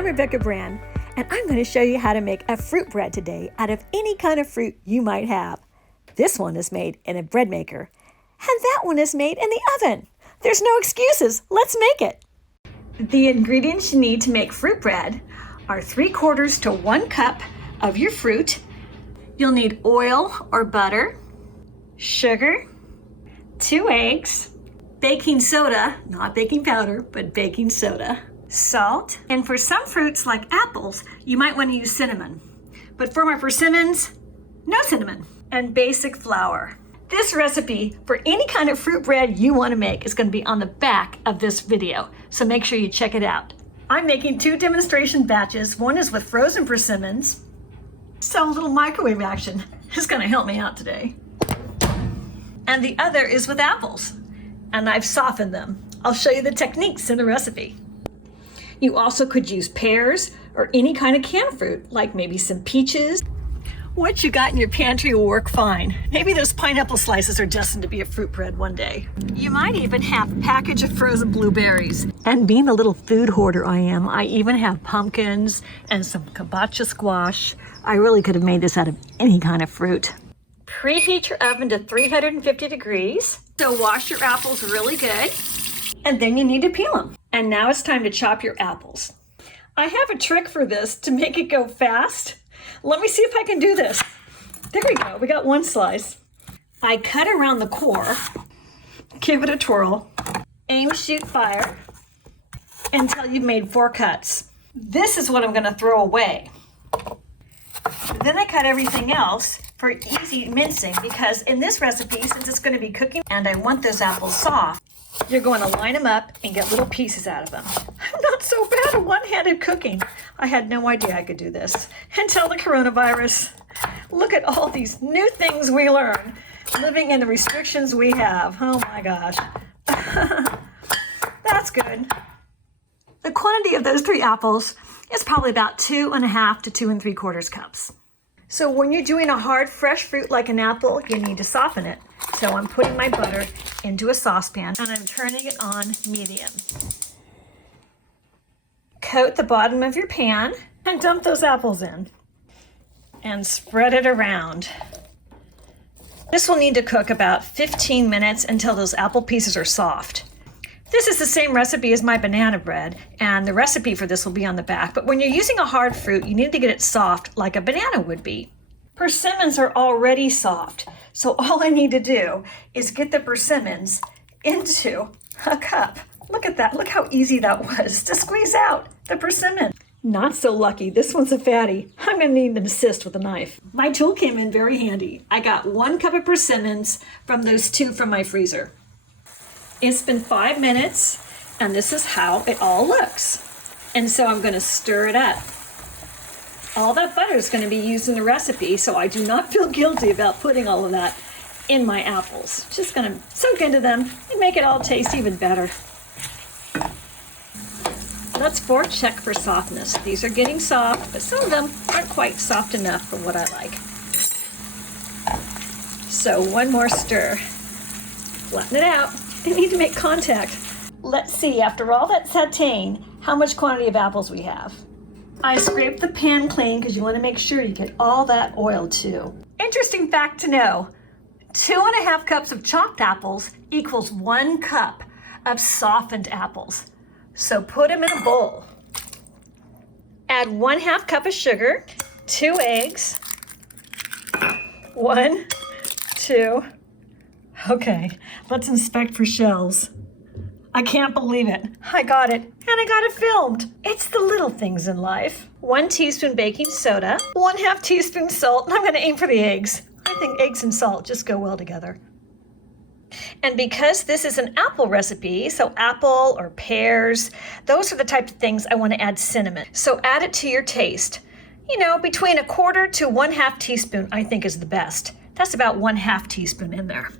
I'm Rebecca Brand, and I'm going to show you how to make a fruit bread today out of any kind of fruit you might have. This one is made in a bread maker, and that one is made in the oven. There's no excuses. Let's make it. The ingredients you need to make fruit bread are 3/4 to 1 cup of your fruit. You'll need oil or butter, sugar, 2 eggs, baking soda, not baking powder, but baking soda, salt, and for some fruits like apples, you might want to use cinnamon. But for my persimmons, no cinnamon, and basic flour. This recipe for any kind of fruit bread you want to make is going to be on the back of this video, so make sure you check it out. I'm making 2 demonstration batches. One is with frozen persimmons, so a little microwave action is going to help me out today. And the other is with apples, and I've softened them. I'll show you the techniques in the recipe. You also could use pears or any kind of canned fruit, like maybe some peaches. What you got in your pantry will work fine. Maybe those pineapple slices are destined to be a fruit bread one day. You might even have a package of frozen blueberries. And being the little food hoarder I am, I even have pumpkins and some kabocha squash. I really could have made this out of any kind of fruit. Preheat your oven to 350 degrees. So wash your apples really good. And then you need to peel them. And now it's time to chop your apples. I have a trick for this to make it go fast. Let me see if I can do this. There we go, we got 1 slice. I cut around the core, give it a twirl, aim, shoot, fire, until you've made 4 cuts. This is what I'm gonna throw away. Then I cut everything else for easy mincing, because in this recipe, since it's gonna be cooking and I want those apples soft, you're going to line them up and get little pieces out of them. I'm not so bad at one-handed cooking. I had no idea I could do this until the coronavirus. Look at all these new things we learn, living in the restrictions we have. Oh my gosh. That's good. The quantity of those 3 apples is probably about 2.5 to 2 3/4 cups. So when you're doing a hard, fresh fruit like an apple, you need to soften it. So I'm putting my butter into a saucepan and I'm turning it on medium. Coat the bottom of your pan and dump those apples in and spread it around. This will need to cook about 15 minutes until those apple pieces are soft. This is the same recipe as my banana bread, and the recipe for this will be on the back. But when you're using a hard fruit, you need to get it soft like a banana would be. Persimmons are already soft, so all I need to do is get the persimmons into a cup. Look at that. Look how easy that was to squeeze out the persimmon. Not so lucky. This one's a fatty. I'm going to need an assist with a knife. My tool came in very handy. I got 1 cup of persimmons from those 2 from my freezer. It's been 5 minutes, and this is how it all looks. And so I'm going to stir it up. All that butter is going to be used in the recipe, so I do not feel guilty about putting all of that in my apples. Just going to soak into them and make it all taste even better. Let's check for softness. These are getting soft, but some of them aren't quite soft enough for what I like. So 1 more stir. Flatten it out. They need to make contact. Let's see, after all that sauteing, how much quantity of apples we have. I scraped the pan clean because you want to make sure you get all that oil too. Interesting fact to know, 2.5 cups of chopped apples equals 1 cup of softened apples. So put them in a bowl. Add 1/2 cup of sugar, 2 eggs, 1, 2, okay, let's inspect for shells. I can't believe it. I got it, and I got it filmed. It's the little things in life. 1 teaspoon baking soda, 1/2 teaspoon salt, and I'm gonna aim for the eggs. I think eggs and salt just go well together. And because this is an apple recipe, so apple or pears, those are the types of things I want to add cinnamon. So add it to your taste. You know, between 1/4 to 1/2 teaspoon, I think is the best. That's about 1/2 teaspoon in there.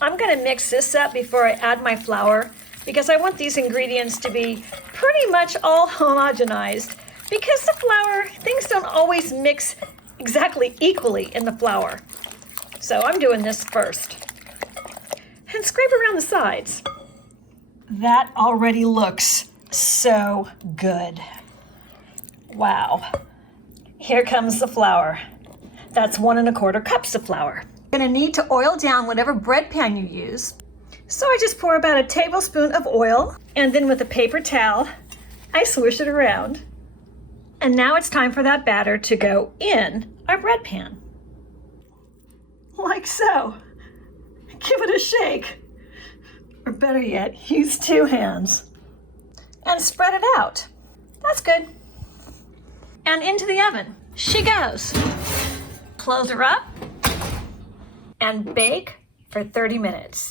I'm going to mix this up before I add my flour because I want these ingredients to be pretty much all homogenized. Because the flour, things don't always mix exactly equally in the flour. So I'm doing this first. And scrape around the sides. That already looks so good. Wow. Here comes the flour. That's 1 1/4 cups of flour. You're gonna need to oil down whatever bread pan you use. So I just pour about a tablespoon of oil, and then with a paper towel, I swish it around. And now it's time for that batter to go in our bread pan. Like so. Give it a shake. Or better yet, use 2 hands. And spread it out. That's good. And into the oven she goes. Close her up and bake for 30 minutes.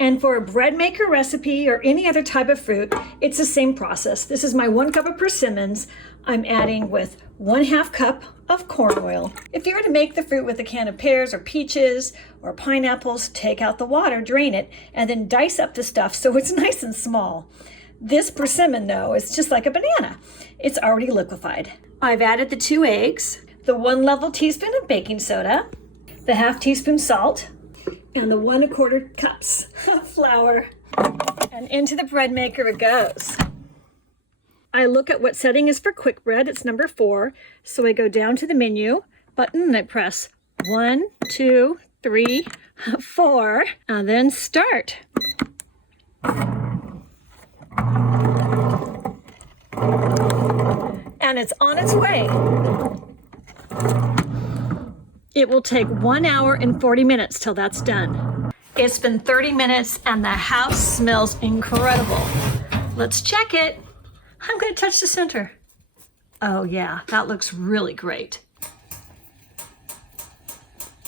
And for a bread maker recipe or any other type of fruit, it's the same process. This is my 1 cup of persimmons. I'm adding with 1/2 cup of corn oil. If you were to make the fruit with a can of pears or peaches or pineapples, take out the water, drain it, and then dice up the stuff so it's nice and small. This persimmon, though, is just like a banana. It's already liquefied. I've added the 2 eggs, the 1 level teaspoon of baking soda, the 1/2 teaspoon salt, and the 1 1/4 cups of flour. And into the bread maker it goes. I look at what setting is for quick bread. It's number 4. So I go down to the menu button and I press 1, 2, 3, 4, and then start. And it's on its way. It will take 1 hour and 40 minutes till that's done. It's been 30 minutes and the house smells incredible. Let's check it. I'm going to touch the center. Oh yeah, that looks really great.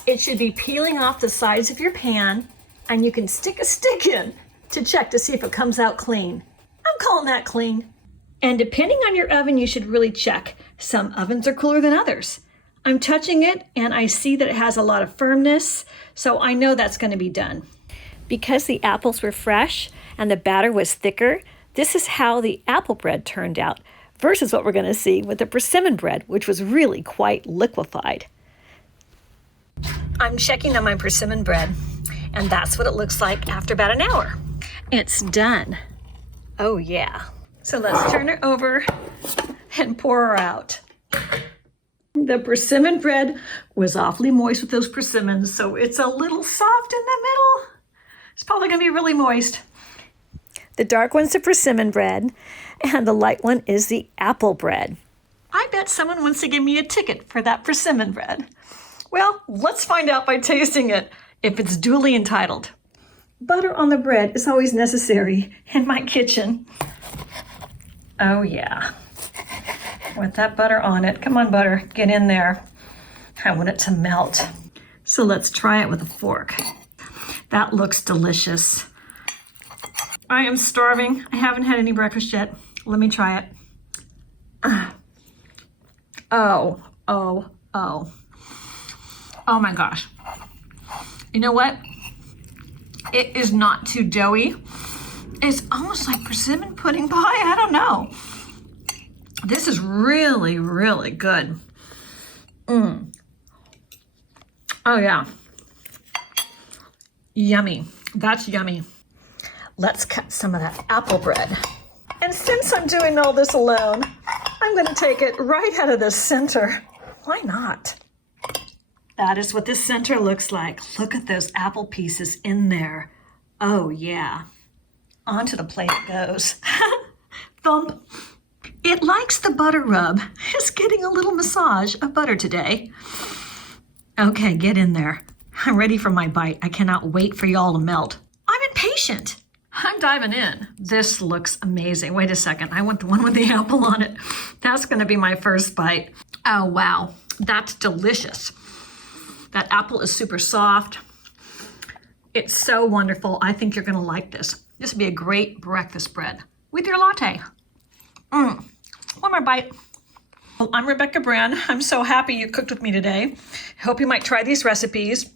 It should be peeling off the sides of your pan, and you can stick a stick in to check to see if it comes out clean. I'm calling that clean. And depending on your oven, you should really check. Some ovens are cooler than others. I'm touching it and I see that it has a lot of firmness, so I know that's going to be done. Because the apples were fresh and the batter was thicker, this is how the apple bread turned out versus what we're going to see with the persimmon bread, which was really quite liquefied. I'm checking on my persimmon bread, and that's what it looks like after about an hour. It's done. Oh yeah. So let's turn her over and pour her out. The persimmon bread was awfully moist with those persimmons, so it's a little soft in the middle. It's probably going to be really moist. The dark one's the persimmon bread, and the light one is the apple bread. I bet someone wants to give me a ticket for that persimmon bread. Well, let's find out by tasting it if it's duly entitled. Butter on the bread is always necessary in my kitchen. Oh yeah. With that butter on it. Come on, butter, get in there. I want it to melt. So let's try it with a fork. That looks delicious. I am starving. I haven't had any breakfast yet. Let me try it. Oh my gosh. You know what? It is not too doughy. It's almost like persimmon pudding pie. I don't know. This is really, really good. Oh yeah. Yummy. That's yummy. Let's cut some of that apple bread. And since I'm doing all this alone, I'm going to take it right out of the center. Why not? That is what the center looks like. Look at those apple pieces in there. Oh yeah. Onto the plate it goes. Thump. It likes the butter rub. It's getting a little massage of butter today. Okay, get in there. I'm ready for my bite. I cannot wait for y'all to melt. I'm impatient. I'm diving in. This looks amazing. Wait a second. I want the one with the apple on it. That's going to be my first bite. Oh, wow. That's delicious. That apple is super soft. It's so wonderful. I think you're going to like this. This would be a great breakfast bread with your latte. One more bite. Well, I'm Rebecca Brand. I'm so happy you cooked with me today. I hope you might try these recipes.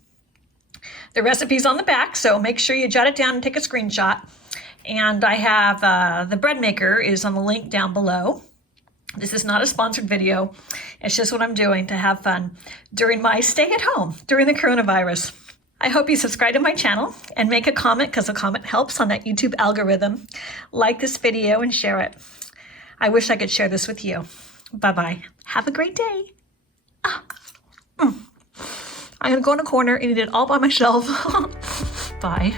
The recipe's on the back, so make sure you jot it down and take a screenshot. And I have the bread maker is on the link down below. This is not a sponsored video. It's just what I'm doing to have fun during my stay at home during the coronavirus. I hope you subscribe to my channel and make a comment because a comment helps on that YouTube algorithm. Like this video and share it. I wish I could share this with you. Bye-bye. Have a great day. I'm going to go in a corner and eat it all by myself. Bye.